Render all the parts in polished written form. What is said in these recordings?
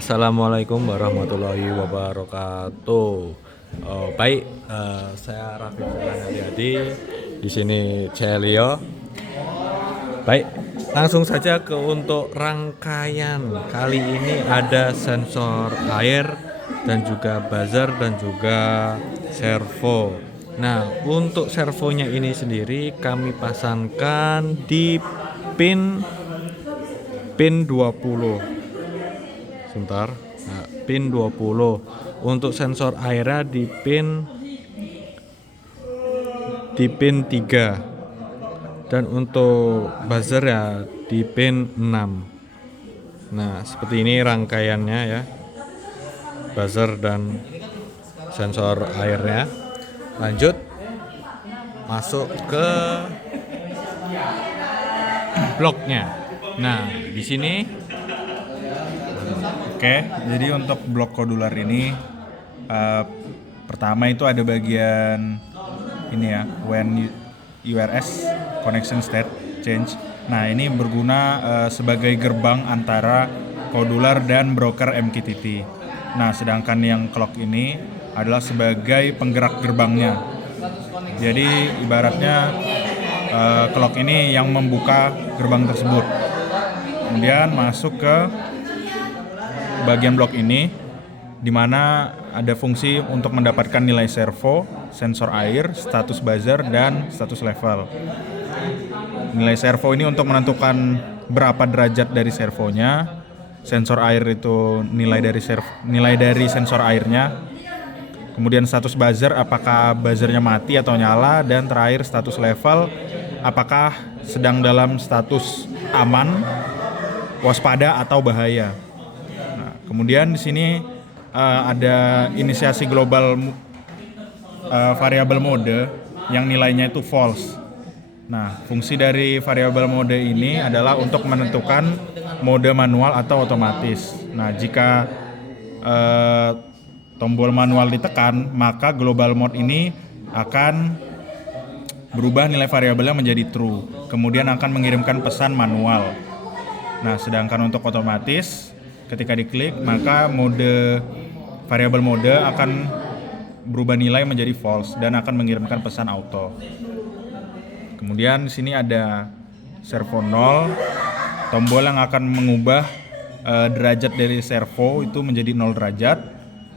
Assalamualaikum warahmatullahi wabarakatuh. Baik, saya Raffi Hadi. Di sini Celio. Baik, langsung saja ke untuk rangkaian. Kali ini ada sensor air dan juga buzzer dan juga servo. Nah, untuk servonya ini sendiri kami pasangkan di pin 20. Sebentar. Nah, pin 20. Untuk sensor airnya di pin 3. Dan untuk buzzer ya di pin 6. Nah, seperti ini rangkaiannya ya. Buzzer dan sensor airnya. Lanjut masuk ke bloknya. Nah, di sini Oke, jadi untuk blok kodular ini pertama itu ada bagian ini ya, when URS connection state change. Nah, ini berguna sebagai gerbang antara kodular dan broker MQTT. Nah, sedangkan yang clock ini adalah sebagai penggerak gerbangnya. Jadi ibaratnya clock ini yang membuka gerbang tersebut. Kemudian masuk ke bagian blok ini di mana ada fungsi untuk mendapatkan nilai servo, sensor air, status buzzer, dan status level. Nilai servo ini untuk menentukan berapa derajat dari servonya, sensor air itu nilai dari sensor airnya, kemudian status buzzer apakah buzzernya mati atau nyala, dan terakhir status level apakah sedang dalam status aman, waspada atau bahaya. Kemudian di sini ada inisiasi global variabel mode yang nilainya itu false. Nah, fungsi dari variabel mode ini adalah untuk menentukan mode manual atau otomatis. Nah, jika tombol manual ditekan, maka global mode ini akan berubah nilai variabelnya menjadi true. Kemudian akan mengirimkan pesan manual. Nah, sedangkan untuk otomatis ketika diklik, maka variabel mode akan berubah nilai menjadi false dan akan mengirimkan pesan auto. Kemudian di sini ada servo 0, tombol yang akan mengubah derajat dari servo itu menjadi 0 derajat.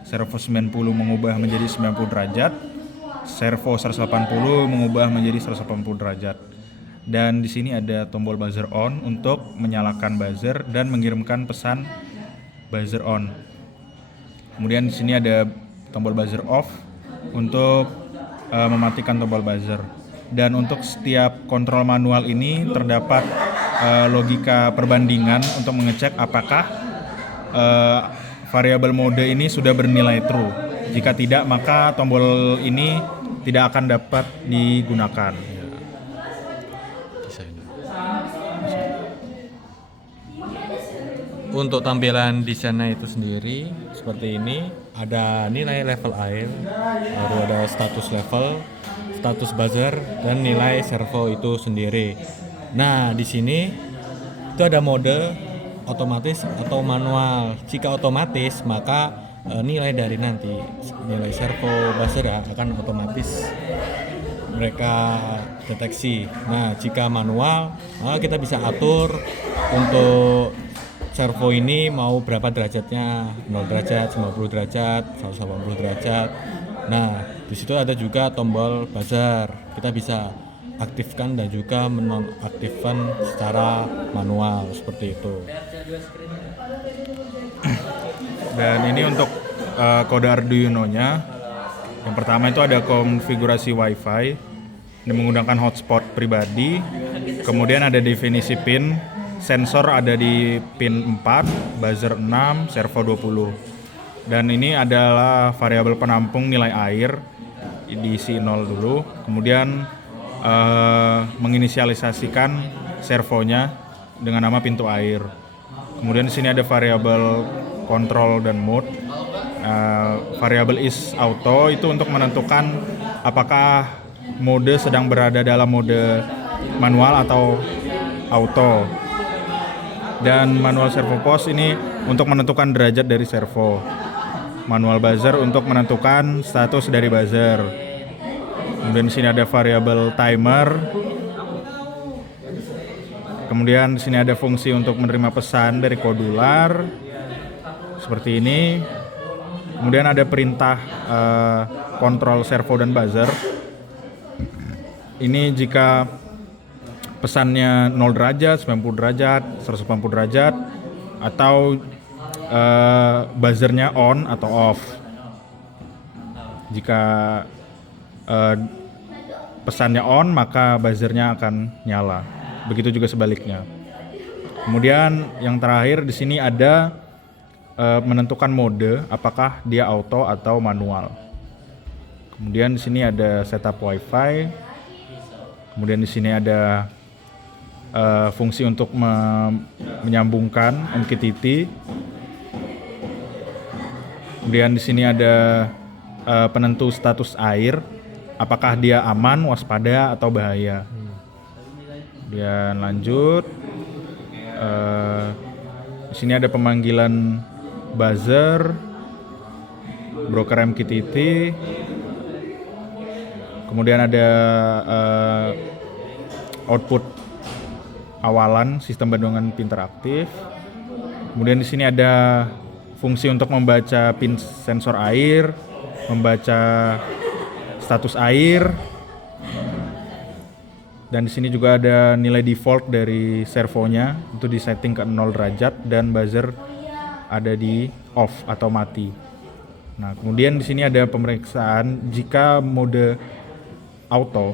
Servo 90 mengubah menjadi 90 derajat. Servo 180 mengubah menjadi 180 derajat. Dan di sini ada tombol buzzer on untuk menyalakan buzzer dan mengirimkan pesan buzzer on. Kemudian di sini ada tombol buzzer off untuk mematikan tombol buzzer. Dan untuk setiap kontrol manual ini terdapat logika perbandingan untuk mengecek apakah variabel mode ini sudah bernilai true. Jika tidak, maka tombol ini tidak akan dapat digunakan. untuk tampilan desainnya itu sendiri seperti ini. Ada nilai level air, lalu ada status level, status buzzer, dan nilai servo itu sendiri. Nah, di sini itu ada mode otomatis atau manual. Jika otomatis, maka nilai dari nanti nilai servo buzzer akan otomatis mereka deteksi. Nah, jika manual, maka kita bisa atur untuk servo ini mau berapa derajatnya, 0 derajat, 90 derajat, 180 derajat. Nah, di situ ada juga tombol buzzer. Kita bisa aktifkan dan juga menonaktifkan secara manual seperti itu. Dan ini untuk kode Arduino-nya. Yang pertama itu ada konfigurasi WiFi yang menggunakan hotspot pribadi. Kemudian ada definisi pin. Sensor ada di pin 4, buzzer 6, servo 20. Dan ini adalah variabel penampung nilai air, diisi 0 dulu. Kemudian menginisialisasikan servonya dengan nama pintu air. Kemudian di sini ada variabel control dan mode. Variabel is auto itu untuk menentukan apakah mode sedang berada dalam mode manual atau auto. Dan manual servo pos ini untuk menentukan derajat dari servo. Manual buzzer untuk menentukan status dari buzzer. Kemudian di sini ada variable timer. Kemudian di sini ada fungsi untuk menerima pesan dari kodular seperti ini. Kemudian ada perintah kontrol servo dan buzzer. Ini jika pesannya 0 derajat, 90 derajat, 180 derajat, atau buzzernya on atau off. Jika pesannya on, maka buzzernya akan nyala. Begitu juga sebaliknya. Kemudian yang terakhir di sini ada menentukan mode, apakah dia auto atau manual. Kemudian di sini ada setup WiFi. Kemudian di sini ada fungsi untuk menyambungkan MQTT. Kemudian di sini ada penentu status air, apakah dia aman, waspada atau bahaya. Kemudian lanjut. Di sini ada pemanggilan buzzer, broker MQTT. Kemudian ada output awalan sistem bandungan pintar aktif. Kemudian di sini ada fungsi untuk membaca pin sensor air, membaca status air. Dan di sini juga ada nilai default dari servonya, itu disetting ke 0 derajat dan buzzer ada di off atau mati. Nah, kemudian di sini ada pemeriksaan jika mode auto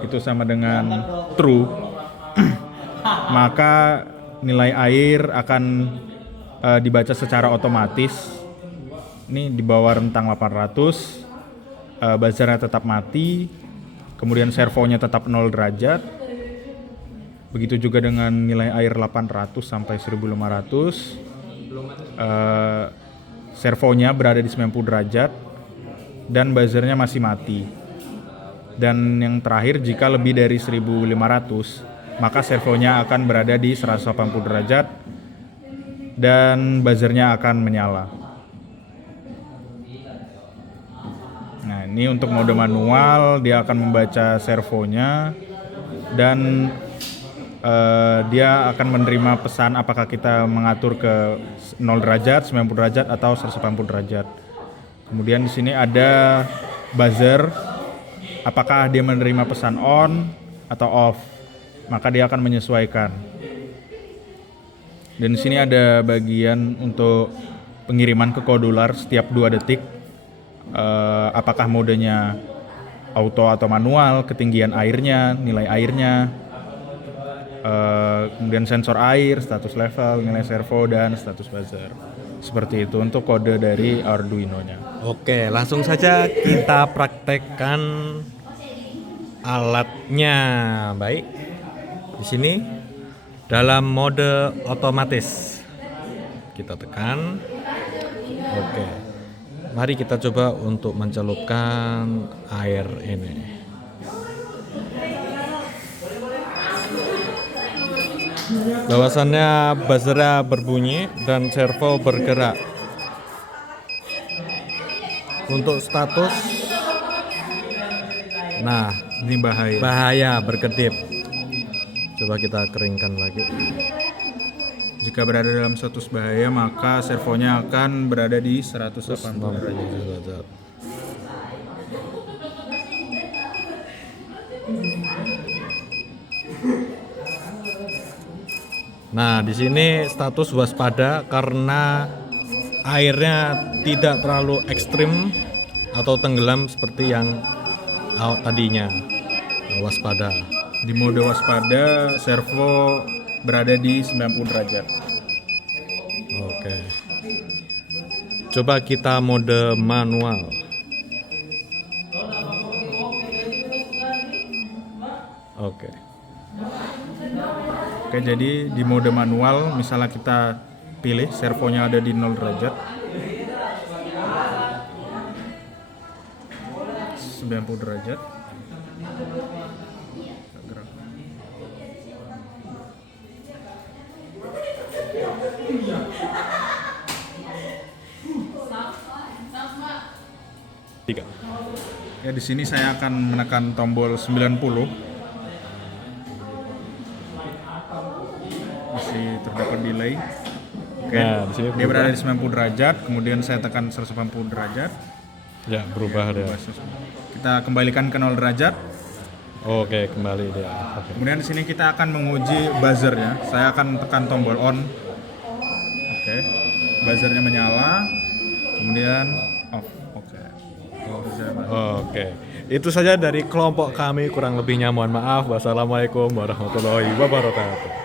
itu sama dengan true, maka nilai air akan dibaca secara otomatis. Ini di bawah rentang 800, buzzernya tetap mati. Kemudian servonya tetap 0 derajat. Begitu juga dengan nilai air 800 sampai 1500. Servonya berada di 90 derajat dan buzzernya masih mati. Dan yang terakhir, jika lebih dari 1500, maka servonya akan berada di 180 derajat dan buzzernya akan menyala. Nah, ini untuk mode manual, dia akan membaca servonya dan dia akan menerima pesan apakah kita mengatur ke 0 derajat, 90 derajat atau 180 derajat. Kemudian di sini ada buzzer, apakah dia menerima pesan on atau off, maka dia akan menyesuaikan. Dan di sini ada bagian untuk pengiriman ke kodular setiap 2 detik. Apakah modenya auto atau manual, ketinggian airnya, nilai airnya, kemudian sensor air, status level, nilai servo, dan status buzzer. Seperti itu untuk kode dari Arduino-nya. Oke, langsung saja kita praktekkan alatnya. Baik, di sini dalam mode otomatis kita tekan. Oke, mari kita coba untuk mencelupkan air ini. Bahwasannya buzzernya berbunyi dan servo bergerak. Untuk status, nah Ini bahaya. bahaya berkedip. Coba kita keringkan lagi. Jika berada dalam status bahaya, maka servonya akan berada di 180 derajat. Nah, di sini status waspada karena airnya tidak terlalu ekstrim atau tenggelam seperti yang tadinya. Waspada. Di mode waspada, servo berada di 90 derajat. Oke. Coba kita mode manual. Oke. Oke, jadi di mode manual, misalnya kita pilih servonya ada di 0 derajat, 90 derajat. 3. Ya, di sini saya akan menekan tombol 90. Masih terdapat delay. Oke. Nah, di sini Dia berada di 90 derajat, kemudian saya tekan 180 derajat. Ya, berubah dia. Kita kembalikan ke 0 derajat. Oke, kembali dia. Oke. Kemudian di sini kita akan menguji buzzernya. Saya akan tekan tombol on. Oke. Buzzernya menyala. Kemudian off. Oke. Oke. Itu saja dari kelompok kami, kurang lebihnya mohon maaf. Wassalamualaikum warahmatullahi wabarakatuh.